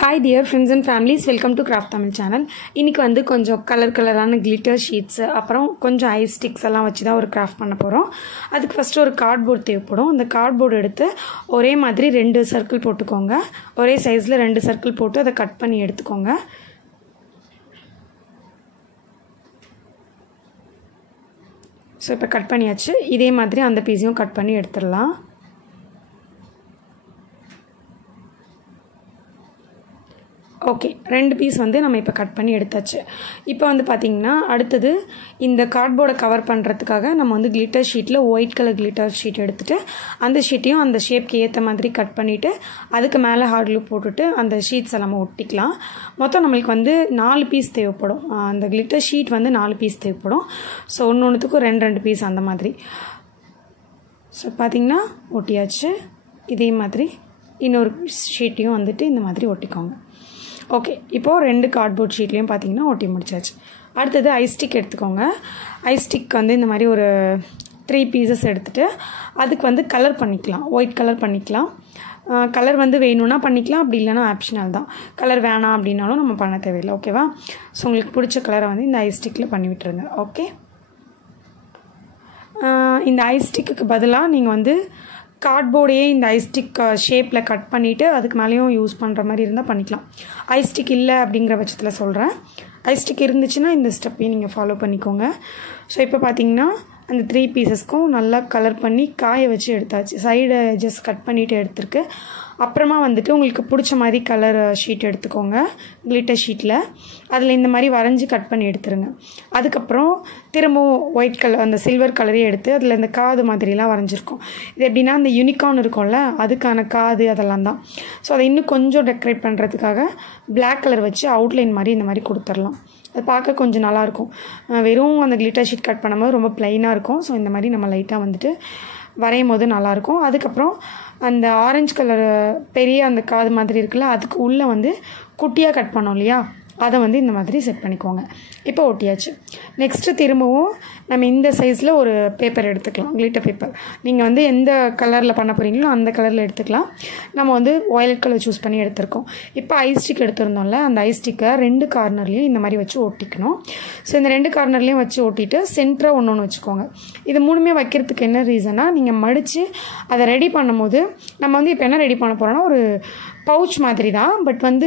Hi dear friends and families, welcome to Craft Tamil channel. இன்னைக்கு வந்து கொஞ்சம் கலரான glitter sheets அப்புறம் கொஞ்சம் ஐஸ் ஸ்டிக்ஸ் எல்லாம் வச்சு தான் ஒரு கிராஃப்ட் பண்ண போறோம். அதுக்கு ஃபர்ஸ்ட் ஒரு கார்ட்போர்ட் தேவைப்படும். அந்த கார்ட்போர்ட் எடுத்து ஒரே மாதிரி ரெண்டு சர்க்கிள் போட்டுக்கோங்க. ஒரே சைஸ்ல ரெண்டு சர்க்கிள் போட்டு அதை கட் பண்ணி எடுத்துக்கோங்க. சோ இப்போ கட் பண்ணியாச்சு. இதே மாதிரி அந்த பீஸையும் கட் பண்ணி எடுத்துறலாம். ஓகே, ரெண்டு பீஸ் வந்து நம்ம இப்போ கட் பண்ணி எடுத்தாச்சு. இப்போ வந்து பார்த்தீங்கன்னா அடுத்தது இந்த கார்ட்போர்டை கவர் பண்ணுறதுக்காக நம்ம வந்து கிளிட்டர் ஷீட்டில் ஒயிட் கலர் கிளிட்டர் ஷீட் எடுத்துகிட்டு அந்த ஷீட்டையும் அந்த ஷேப்க்கு ஏற்ற மாதிரி கட் பண்ணிவிட்டு அதுக்கு மேலே ஹார்ட் க்ளூ போட்டுட்டு அந்த ஷீட்ஸை நம்ம ஒட்டிக்கலாம். மொத்தம் நம்மளுக்கு வந்து 4 பீஸ் தேவைப்படும். அந்த கிளிட்டர் ஷீட் வந்து 4 பீஸ் தேவைப்படும். ஸோ ஒன்றுத்துக்கும் ரெண்டு பீஸ் அந்த மாதிரி. ஸோ பார்த்தீங்கன்னா ஒட்டியாச்சு. இதே மாதிரி இன்னொரு ஷீட்டையும் வந்துட்டு இந்த மாதிரி ஒட்டிக்கோங்க. ஓகே, இப்போது ரெண்டு கார்ட்போர்ட் ஷீட்லேயும் பார்த்தீங்கன்னா ஒட்டி முடிச்சாச்சு. அடுத்தது ஐஸ் ஸ்டிக் எடுத்துக்கோங்க. ஐஸ் ஸ்டிக் வந்து இந்த மாதிரி ஒரு 3 பீசஸ் எடுத்துகிட்டு அதுக்கு வந்து கலர் பண்ணிக்கலாம். ஒயிட் கலர் பண்ணிக்கலாம். கலர் வந்து வேணும்னா பண்ணிக்கலாம், அப்படி இல்லைனா ஆப்ஷனல் தான். கலர் வேணாம் அப்படின்னாலும் நம்ம பண்ண தேவையில்லை. ஓகேவா? ஸோ உங்களுக்கு பிடிச்ச கலரை வந்து இந்த ஐஸ் ஸ்டிக்கில் பண்ணி விட்டுருங்க. ஓகே, இந்த ஐஸ் ஸ்டிக்கு பதிலாக நீங்கள் வந்து கார்ட்போர்டையே இந்த ஐஸ் ஸ்டிக் ஷேப்பில் கட் பண்ணிவிட்டு அதுக்கு மேலேயும் யூஸ் பண்ணுற மாதிரி இருந்தால் பண்ணிக்கலாம். ஐஸ் ஸ்டிக் இல்லை அப்படிங்கிற பட்சத்தில் சொல்கிறேன். ஐஸ் ஸ்டிக் இருந்துச்சுன்னா இந்த ஸ்டெப்பையும் நீங்கள் ஃபாலோ பண்ணிக்கோங்க. ஸோ இப்போ பார்த்தீங்கன்னா அந்த 3 பீசஸ்க்கும் நல்லா கலர் பண்ணி காய வச்சு எடுத்தாச்சு. சைடு ஜஸ்ட் கட் பண்ணிவிட்டு எடுத்துருக்கு. அப்புறமா வந்துட்டு உங்களுக்கு பிடிச்ச மாதிரி கலர் ஷீட் எடுத்துக்கோங்க. கிளிட்டர் ஷீட்டில் அதில் இந்த மாதிரி வரைஞ்சி கட் பண்ணி எடுத்துருங்க. அதுக்கப்புறம் திரும்பவும் ஒயிட் கலர் அந்த சில்வர் கலரே எடுத்து அதில் இந்த காது மாதிரிலாம் வரைஞ்சிருக்கோம். இது எப்படின்னா அந்த யூனிகார்ன் இருக்கும்ல, அதுக்கான காது அதெல்லாம் தான். ஸோ அதை இன்னும் கொஞ்சம் டெக்கரேட் பண்ணுறதுக்காக பிளாக் கலர் வச்சு அவுட்லைன் மாதிரி இந்த மாதிரி கொடுத்துடலாம். அது பார்க்க கொஞ்சம் நல்லாயிருக்கும். வெறும் அந்த கிளிட்டர் ஷீட் கட் பண்ணும்போது ரொம்ப ப்ளைனாக இருக்கும். ஸோ இந்த மாதிரி நம்ம லைட்டாக வந்துட்டு வரையும் போது நல்லாயிருக்கும். அதுக்கப்புறம் அந்த ஆரஞ்சு கலர் பெரிய அந்த காது மாதிரி இருக்குல்ல, அதுக்கு உள்ளே வந்து குட்டியாக கட் பண்ணோம் இல்லையா, அதை வந்து இந்த மாதிரி செட் பண்ணிக்கோங்க. இப்போ ஒட்டியாச்சு. நெக்ஸ்ட்டு திரும்பவும் நம்ம இந்த சைஸில் ஒரு பேப்பர் எடுத்துக்கலாம், கிளிட்டர் பேப்பர். நீங்கள் வந்து எந்த கலரில் பண்ண போகிறீங்களோ அந்த கலரில் எடுத்துக்கலாம். நம்ம வந்து வயலட் கலர் சூஸ் பண்ணி எடுத்துருக்கோம். இப்போ ஐஸ் ஸ்டிக் எடுத்துருந்தோம்ல, அந்த ஐஸ் ஸ்டிக்கை 2 கார்னர்லேயும் இந்த மாதிரி வச்சு ஒட்டிக்கணும். ஸோ இந்த 2 கார்னர்லேயும் வச்சு ஒட்டிட்டு சென்டராக ஒன்று வச்சுக்கோங்க. இது மூணுமே வைக்கிறதுக்கு என்ன ரீசனாக, நீங்கள் மடித்து அதை ரெடி பண்ணும்போது நம்ம வந்து இப்போ என்ன ரெடி பண்ண போகிறோன்னா ஒரு பவுச் மாதிரி தான். பட் வந்து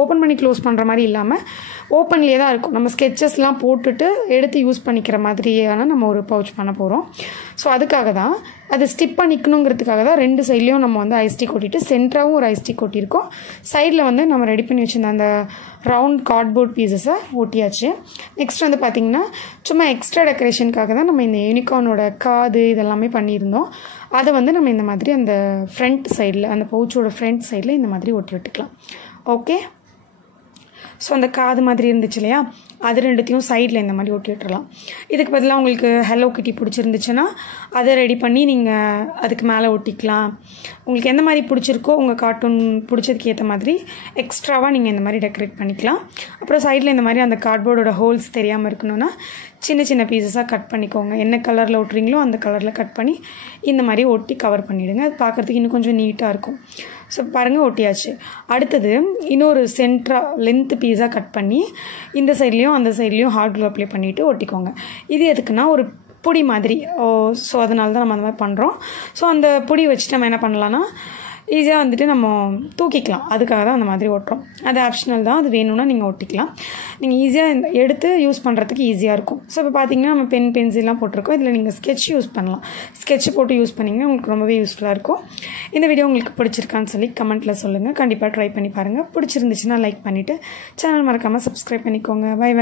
ஓப்பன் பண்ணி க்ளோஸ் பண்ணுற மாதிரி இல்லாமல் ஓப்பன்லேயே தான் இருக்கும். நம்ம ஸ்கெச்சஸ்லாம் போட்டுட்டு எடுத்து யூஸ் பண்ணிக்கிற மாதிரியான நம்ம ஒரு பவுச் பண்ண போகிறோம். ஸோ அதுக்காக தான் அது ஸ்டிப் பண்ணிக்கணுங்கிறதுக்காக தான் 2 சைட்லேயும் நம்ம வந்து ஐஸ் ஸ்டிக் ஒட்டிட்டு சென்டராகவும் ஒரு ஐஸ் ஸ்டிக் ஒட்டியிருக்கோம். சைடில் வந்து நம்ம ரெடி பண்ணி வச்சுருந்த அந்த ரவுண்ட் கார்ட்போர்ட் பீசஸை ஒட்டியாச்சு. நெக்ஸ்ட் வந்து பார்த்திங்கன்னா சும்மா எக்ஸ்ட்ரா டெக்கரேஷனுக்காக தான் நம்ம இந்த யூனிகார்னோட காது இதெல்லாமே பண்ணியிருந்தோம். அதை வந்து நம்ம இந்த மாதிரி அந்த ஃப்ரண்ட் சைடில், அந்த பவுச்சோட ஃப்ரண்ட் சைடில் இந்த மாதிரி ஒட்டி விட்டுக்கலாம். ஓகே, ஸோ அந்த காது மாதிரி இருந்துச்சு இல்லையா, அது ரெண்டுத்தையும் சைடில் இந்த மாதிரி ஒட்டி விட்டுறலாம். இதுக்கு பதிலாக உங்களுக்கு ஹலோ கிட்டி பிடிச்சிருந்துச்சுன்னா அதை ரெடி பண்ணி நீங்கள் அதுக்கு மேலே ஒட்டிக்கலாம். உங்களுக்கு எந்த மாதிரி பிடிச்சிருக்கோ உங்கள் கார்ட்டூன் பிடிச்சதுக்கு ஏற்ற மாதிரி எக்ஸ்ட்ராவாக நீங்கள் இந்த மாதிரி டெக்கரேட் பண்ணிக்கலாம். அப்புறம் சைடில் இந்த மாதிரி அந்த கார்ட்போர்டோட ஹோல்ஸ் தெரியாமல் இருக்கணும்னா சின்ன பீசஸாக கட் பண்ணிக்கோங்க. என்ன கலரில் ஒட்டுறீங்களோ அந்த கலரில் கட் பண்ணி இந்த மாதிரி ஒட்டி கவர் பண்ணிவிடுங்க. அது பார்க்குறதுக்கு இன்னும் கொஞ்சம் நீட்டாக இருக்கும். ஸோ பாருங்கள், ஒட்டியாச்சு. அடுத்தது இன்னொரு லென்த்து பீஸாக கட் பண்ணி இந்த சைட்லேயும் அந்த சைட்லேயும் ஹார்ட் க்ளூ அப்ளை பண்ணிவிட்டு ஒட்டிக்கோங்க. இது எதுக்குன்னா ஒரு பொடி மாதிரி. ஸோ அதனால தான் நம்ம அந்த மாதிரி பண்ணுறோம். ஸோ அந்த பொடி வச்சுட்டு நம்ம என்ன பண்ணலான்னா ஈஸியாக வந்துட்டு நம்ம தூக்கிக்கலாம். அதுக்காக தான் அந்த மாதிரி ஒட்டுறோம். அது ஆப்ஷனல் தான், அது வேணும்னா நீங்கள் ஒட்டிக்கலாம். நீங்கள் ஈஸியாக எடுத்து யூஸ் பண்ணுறதுக்கு ஈஸியாக இருக்கும். ஸோ இப்போ பார்த்தீங்கன்னா நம்ம பென்சில்லாம் போட்டிருக்கோம். இதில் நீங்கள் ஸ்கெட்ச் யூஸ் பண்ணலாம். ஸ்கெட்ச் போட்டு யூஸ் பண்ணிங்கன்னா உங்களுக்கு ரொம்பவே யூஸ்ஃபுல்லாக இருக்கும். இந்த வீடியோ உங்களுக்கு பிடிச்சிருக்கான்னு சொல்லி கமெண்ட்டில் சொல்லுங்கள். கண்டிப்பாக ட்ரை பண்ணி பாருங்கள். பிடிச்சிருந்துச்சுன்னா லைக் பண்ணிவிட்டு சேனல் மறக்காமல் சப்ஸ்கிரைப் பண்ணிக்கோங்க. பை.